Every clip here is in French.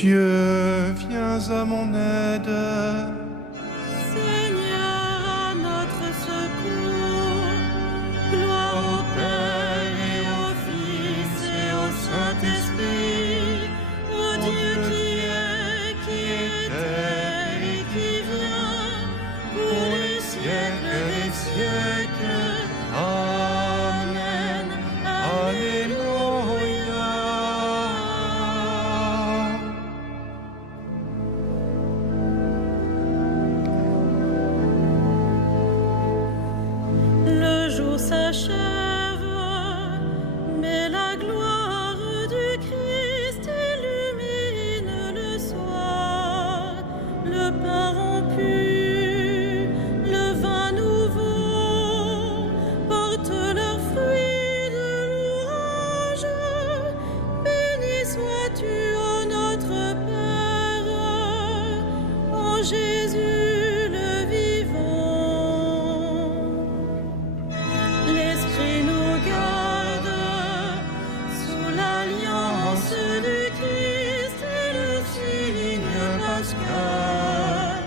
Dieu, viens à mon aide. Seigneur, à notre secours. Gloire au Père et au Fils et au Saint-Esprit, au Dieu qui était et qui vient, pour les siècles des siècles. Amen. Alléluia. Le jour s'achève, mais la gloire du Christ illumine le soir. Le pain rompu, le vin nouveau portent leurs fruits de louange. Béni sois-tu, ô notre Père, en Jésus le vivant. L'Esprit nous garde sous l'alliance du Christ et le signe pascal.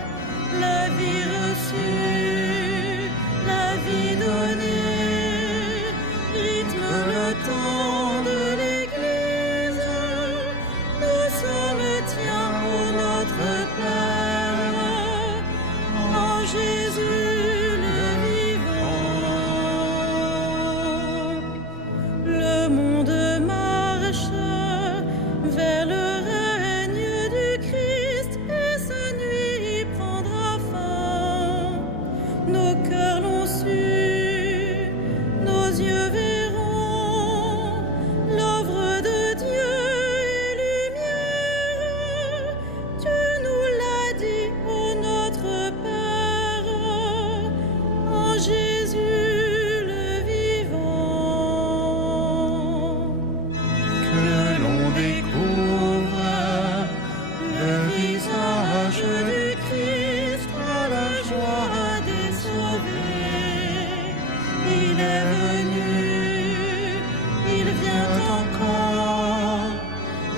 La vie reçue, la vie donnée, rythme le temps de l'Église. Nous sommes tiens pour notre Père, en Jésus le vivant. Le monde marche vers le règne du Christ et sa nuit prendra fin. Nos cœurs l'ont su, nos yeux verront l'œuvre de Dieu et lumière. Tu nous l'as dit, ô notre Père, en Jésus le vivant. Que l'on découvre le visage du Christ à la joie des sauvés. Il est venu, il vient encore.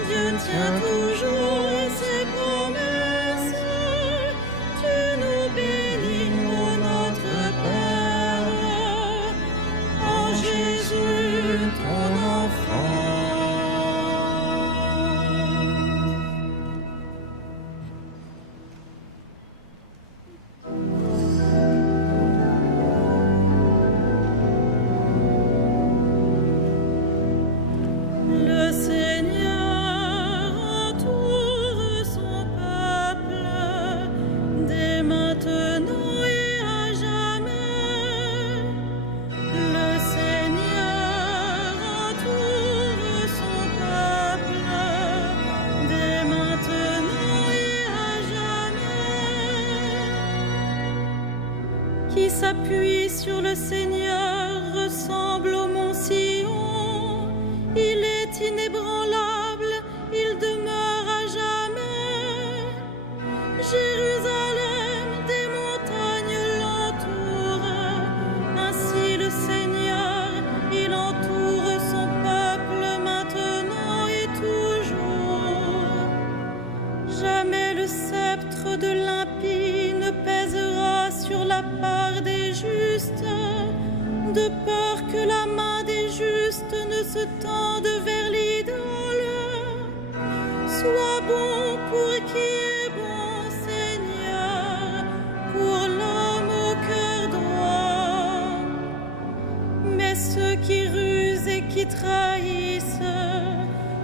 Dieu tient toujours ses promesses. Tu nous bénis, ô notre Père, en Jésus ton enfant. Le Seigneur entoure son peuple dès maintenant et à jamais. Le Seigneur entoure son peuple dès maintenant et à jamais. Qui s'appuie sur le Seigneur ressemble au mont Sion. Il est inébranlable, il demeure à jamais. Jérusalem, des montagnes l'entourent. Ainsi le Seigneur, il entoure son peuple maintenant et toujours. Jamais le sceptre de l'impie ne pèsera sur la part des justes, de peur que la main des justes ne se tende vers l'idole. Sois bon pour qui est bon, Seigneur, pour l'homme au cœur droit. Mais ceux qui rusent et qui trahissent,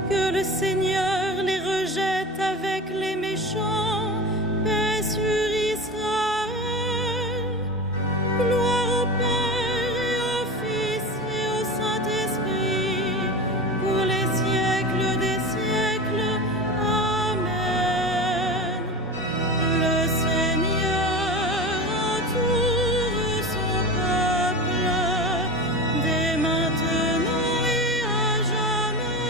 que le Seigneur les rejette avec les méchants. Paix sur Israël. Gloire au Père et au Fils et au Saint-Esprit, pour les siècles des siècles. Amen. Le Seigneur entoure son peuple dès maintenant et à jamais.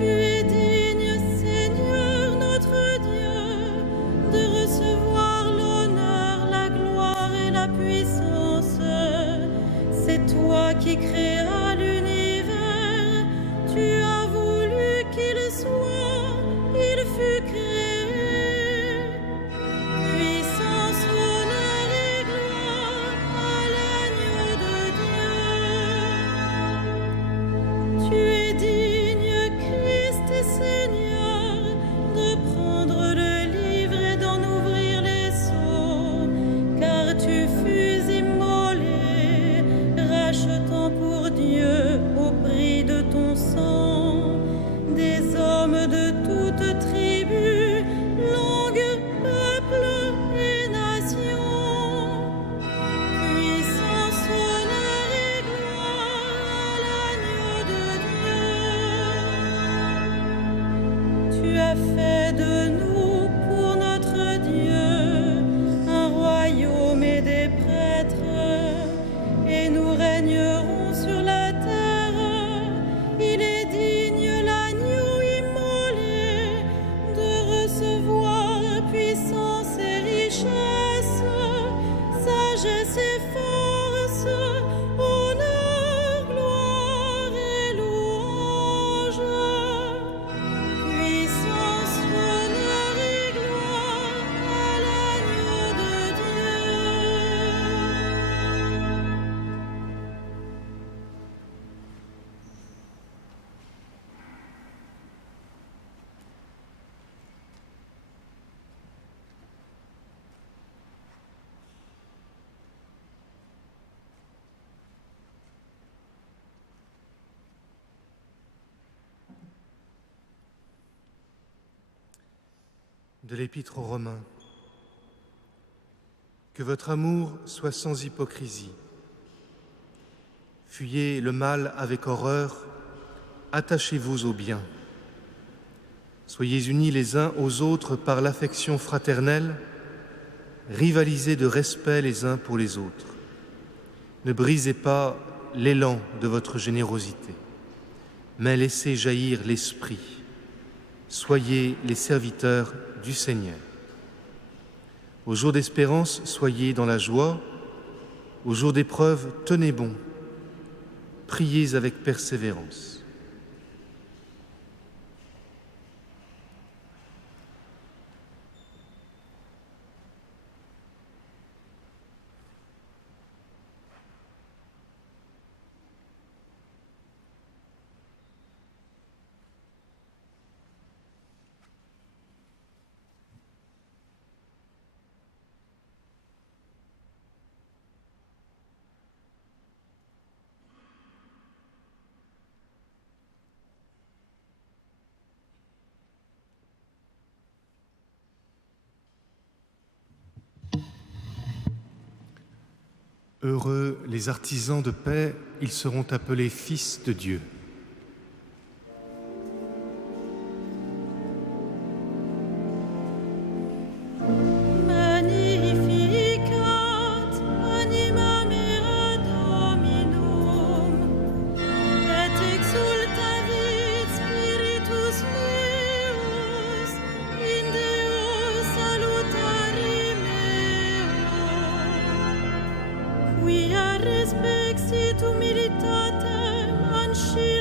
Tu es digne, Seigneur notre Dieu, de recevoir l'honneur, la gloire et la puissance. C'est toi qui créas l'univers, tu as voulu qu'il soit, il fut créé. Puissance, honneur et gloire à l'agneau de Dieu. Tu es digne, Christ et Seigneur, de prendre le livre et d'en ouvrir les sceaux, car tu fus immolé, rachetant pour Dieu au prix de ton sang des hommes de toute tribu, langue, peuple et nation. Puissance, honneur et gloire à l'agneau de Dieu. Tu as fait de nous pour notre Dieu un royaume et des prêtres, et nous régnerons sur la terre. Il est digne, l'agneau immolé, de recevoir puissance et richesse, sagesse et force, honneur, gloire et louange. Puissance, honneur et gloire à l'agneau de Dieu. De l'Épître aux Romains. Que votre amour soit sans hypocrisie. Fuyez le mal avec horreur, attachez-vous au bien. Soyez unis les uns aux autres par l'affection fraternelle, rivalisez de respect les uns pour les autres. Ne brisez pas l'élan de votre générosité, mais laissez jaillir l'esprit. Soyez les serviteurs du Seigneur. Au jour d'espérance, soyez dans la joie. Au jour d'épreuve, tenez bon. Priez avec persévérance. Heureux les artisans de paix, ils seront appelés fils de Dieu. Magnificat anima mea Dominum, et exultavit spiritus meus in Deo salutari meo, quia respexit humilitatem ansciam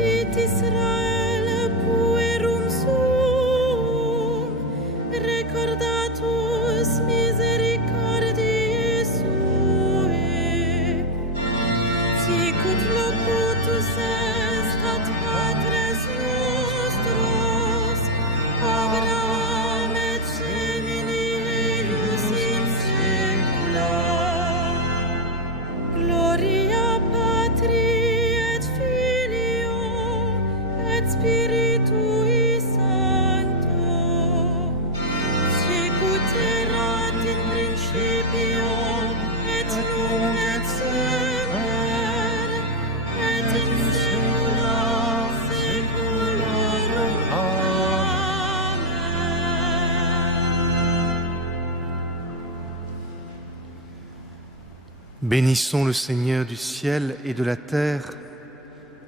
Fit Israel puerum suum, recordatus misericordiae suae. Sicut locutus est ad patres nostros, Abraham et semini eius in saecula. Gloria Patri et Filio et Spiritui Sancto, sicut erat in principio et nunc et semper et in saecula saeculorum. Amen. Bénissons le Seigneur du ciel et de la terre,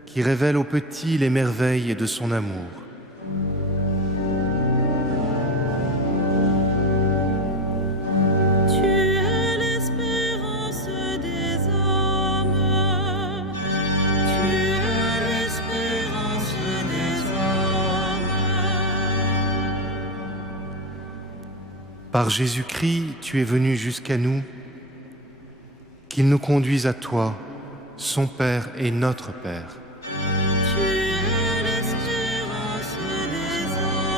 qui révèle aux petits les merveilles de son amour. Tu es l'espérance des hommes. Tu es l'espérance des hommes. Par Jésus-Christ, tu es venu jusqu'à nous, qu'il nous conduise à toi, son Père et notre Père. Tu es l'espérance des hommes.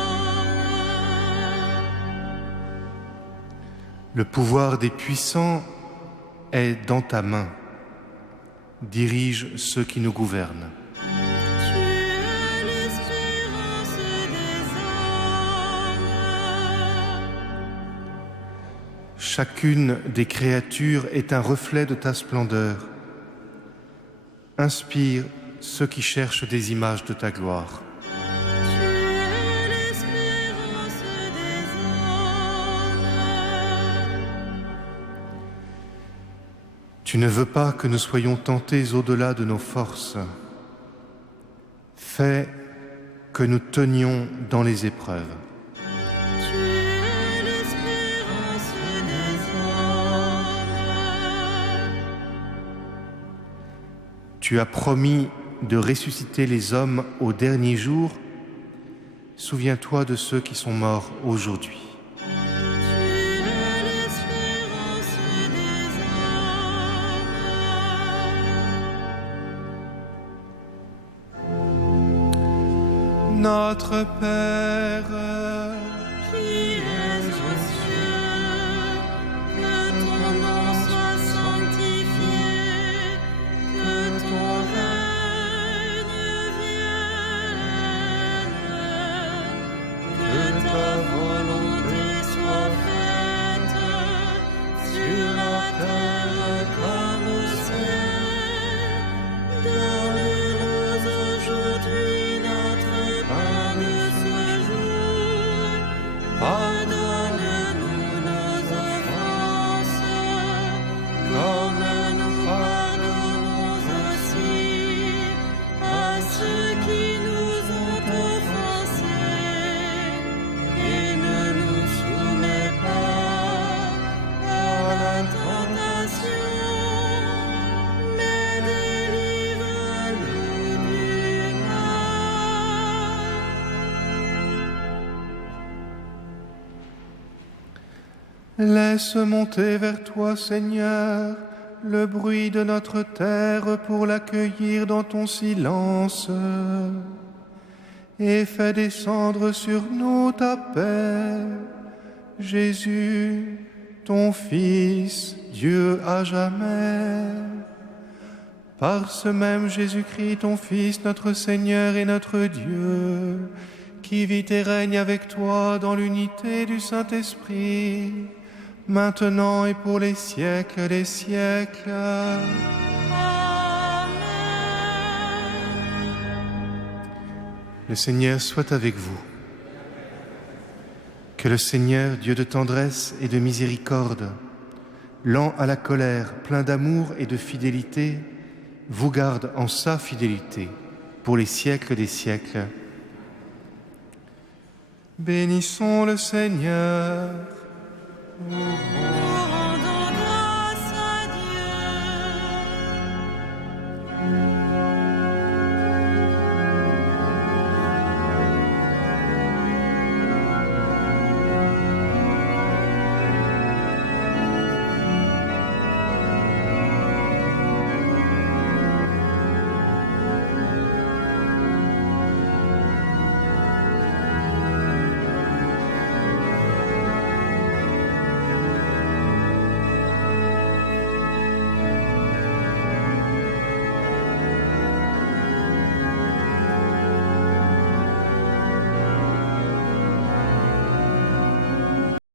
Le pouvoir des puissants est dans ta main. Dirige ceux qui nous gouvernent. Tu es l'espérance des hommes. Chacune des créatures est un reflet de ta splendeur. Inspire ceux qui cherchent des images de ta gloire. Tu es l'espérance des hommes. Tu ne veux pas que nous soyons tentés au-delà de nos forces. Fais que nous tenions dans les épreuves. Tu es l'espérance des hommes. Tu as promis de ressusciter les hommes au dernier jour. Souviens-toi de ceux qui sont morts aujourd'hui. Tu es l'espérance des hommes. Notre Père, Qui es aux cieux, que ton nom soit sanctifié, que ton règne vienne, que ta volonté soit faite sur la terre comme au ciel. Donne-nous aujourd'hui notre pain de ce jour. Pardonne-nous nos offenses, comme nous pardonnons aussi à ceux qui nous ont offensés. Et ne nous soumets pas à la tentation, mais délivre-nous du mal. laisse monter vers toi, Seigneur, le bruit de notre terre pour l'accueillir dans ton silence. Et fais descendre sur nous ta paix, Jésus, ton Fils, Dieu à jamais. Par ce même Jésus-Christ, ton Fils, notre Seigneur et notre Dieu, qui vit et règne avec toi dans l'unité du Saint-Esprit, maintenant et pour les siècles des siècles. Amen. Le Seigneur soit avec vous. Que le Seigneur, Dieu de tendresse et de miséricorde, lent à la colère, plein d'amour et de fidélité, vous garde en sa fidélité pour les siècles des siècles. Bénissons le Seigneur.